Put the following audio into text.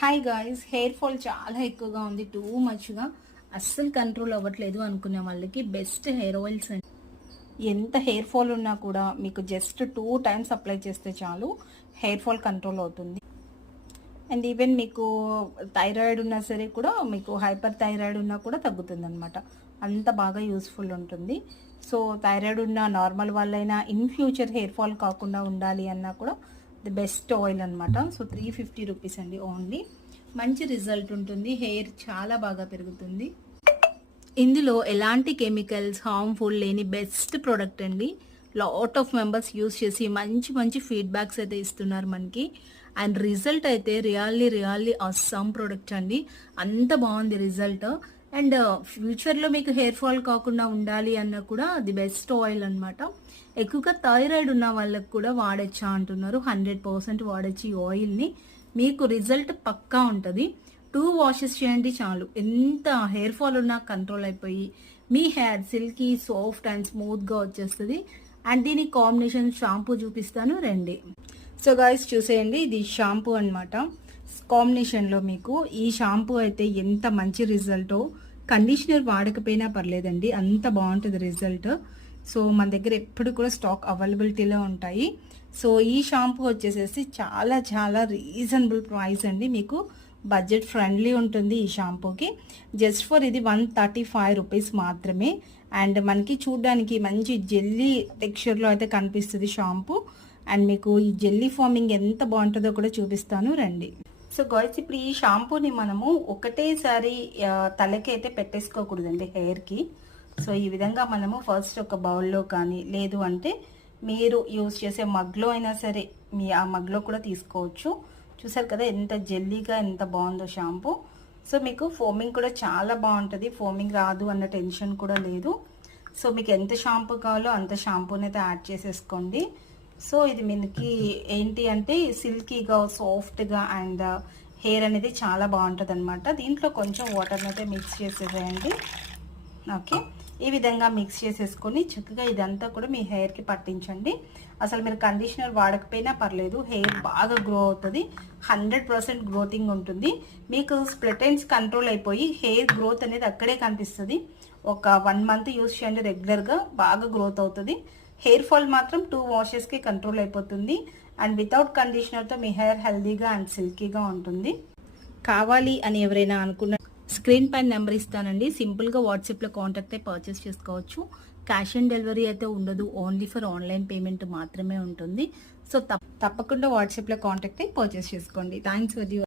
Hi guys, hair fall చాలా ఎక్కువగా ఉంది. టూ మచ్గా అస్సలు కంట్రోల్ అవ్వట్లేదు అనుకునే వాళ్ళకి బెస్ట్ హెయిర్ ఆయిల్స్ అండి. ఎంత హెయిర్ ఫాల్ ఉన్నా కూడా మీకు జస్ట్ 2 టైమ్స్ అప్లై చేస్తే చాలు హెయిర్ ఫాల్ కంట్రోల్ అవుతుంది. అండ్ ఈవెన్ మీకు థైరాయిడ్ ఉన్నా సరే కూడా, మీకు హైపర్ థైరాయిడ్ ఉన్నా కూడా తగ్గుతుంది అనమాట. అంత బాగా యూస్ఫుల్ ఉంటుంది. సో థైరాయిడ్ ఉన్న నార్మల్ వాళ్ళైనా ఇన్ ఫ్యూచర్ హెయిర్ ఫాల్ కాకుండా ఉండాలి అన్నా కూడా ది బెస్ట్ ఆయిల్ అనమాట. సో 350 రూపీస్ అండి ఓన్లీ. మంచి రిజల్ట్ ఉంటుంది, హెయిర్ చాలా బాగా పెరుగుతుంది. ఇందులో ఎలాంటి కెమికల్స్ హార్మ్ఫుల్ లేని బెస్ట్ ప్రోడక్ట్ అండి. లాట్ ఆఫ్ మెంబర్స్ యూస్ చేసి మంచి మంచి ఫీడ్బ్యాక్స్ అయితే ఇస్తున్నారు మనకి. అండ్ రిజల్ట్ అయితే రియల్లీ అస్సాం ప్రోడక్ట్ అండి. అంత బాగుంది రిజల్ట్. అండ్ ఫ్యూచర్లో మీకు హెయిర్ ఫాల్ కాకుండా ఉండాలి అన్న కూడా ది బెస్ట్ ఆయిల్ అనమాట. ఎక్కువగా థైరాయిడ్ ఉన్న వాళ్ళకి కూడా వాడచ్చా అంటున్నారు. 100% వాడచ్చు ఈ ఆయిల్ని. మీకు రిజల్ట్ పక్కా ఉంటుంది. 2 వాషెస్ చేయండి చాలు, ఎంత హెయిర్ ఫాల్ ఉన్నా కంట్రోల్ అయిపోయి మీ హెయిర్ సిల్కీ సాఫ్ట్ అండ్ స్మూత్గా వచ్చేస్తుంది. అండ్ దీని కాంబినేషన్ షాంపూ చూపిస్తాను రండి. సో గాయస్ చూసేయండి, ఇది షాంపూ అనమాట. కాంబినేషన్లో మీకు ఈ షాంపూ అయితే ఎంత మంచి రిజల్టో. కండిషనర్ వాడకపోయినా పర్లేదండి, అంత బాగుంటుంది రిజల్ట్. సో మన దగ్గర ఎప్పుడు కూడా స్టాక్ అవైలబిలిటీలో ఉంటాయి. సో ఈ షాంపూ వచ్చేసేసి చాలా రీజనబుల్ ప్రైస్ అండి. మీకు బడ్జెట్ ఫ్రెండ్లీ ఉంటుంది ఈ షాంపూకి. జస్ట్ ఫర్ ఇది 135 రూపీస్ మాత్రమే. అండ్ మనకి చూడడానికి మంచి జెల్లీ టెక్స్చర్లో అయితే కనిపిస్తుంది షాంపూ. అండ్ మీకు ఈ జెల్లీ ఫార్మింగ్ ఎంత బాగుంటుందో కూడా చూపిస్తాను రండి. సో గాయ్స్, ఇప్పుడు ఈ షాంపూని మనము ఒకటేసారి తలకి అయితే పెట్టేసుకోకూడదండి, హెయిర్కి. సో ఈ విధంగా మనము ఫస్ట్ ఒక బౌల్లో కానీ, లేదు అంటే మీరు యూజ్ చేసే మగ్లో అయినా సరే, ఆ మగ్లో కూడా తీసుకోవచ్చు. చూసారు కదా ఎంత జెల్లీగా ఎంత బాగుందో షాంపూ. సో మీకు ఫోమింగ్ కూడా చాలా బాగుంటుంది, ఫోమింగ్ రాదు అన్న టెన్షన్ కూడా లేదు. సో మీకు ఎంత షాంపూ కావాలో అంత షాంపూని అయితే యాడ్ చేసేసుకోండి. సో ఇది మనకి ఏంటి అంటే సిల్కీగా సాఫ్ట్గా అండ్ హెయిర్ అనేది చాలా బాగుంటుంది అనమాట. దీంట్లో కొంచెం వాటర్ని అయితే మిక్స్ చేసేసేయండి. ఓకే, ఈ విధంగా మిక్స్ చేసేసుకొని చక్కగా ఇదంతా కూడా మీ హెయిర్కి పట్టించండి. అసలు మీరు కండిషనర్ వాడకపోయినా పర్లేదు, హెయిర్ బాగా గ్రో అవుతుంది. 100% గ్రోతింగ్ ఉంటుంది. మీకు స్ప్లిట్ ఎండ్స్ కంట్రోల్ అయిపోయి హెయిర్ గ్రోత్ అనేది అక్కడే కనిపిస్తుంది. ఒక 1 మంత్ యూజ్ చేయండి రెగ్యులర్గా, బాగా గ్రోత్ అవుతుంది. హెయిర్ ఫాల్ మాత్రం 2 వాషెస్కి కంట్రోల్ అయిపోతుంది. అండ్ వితౌట్ కండిషనర్తో మీ హెయిర్ హెల్దీగా అండ్ సిల్కీగా ఉంటుంది. కావాలి అని ఎవరైనా అనుకున్న స్క్రీన్ పైన నెంబర్ ఇస్తానండి. సింపుల్గా వాట్సాప్లో కాంటాక్ట్ అయి పర్చేస్ చేసుకోవచ్చు. క్యాష్ ఆన్ డెలివరీ అయితే ఉండదు, ఓన్లీ ఫర్ ఆన్లైన్ పేమెంట్ మాత్రమే ఉంటుంది. సో తప్పకుండా వాట్సాప్లో కాంటాక్ట్ అయి పర్చేస్ చేసుకోండి. Thanks for you.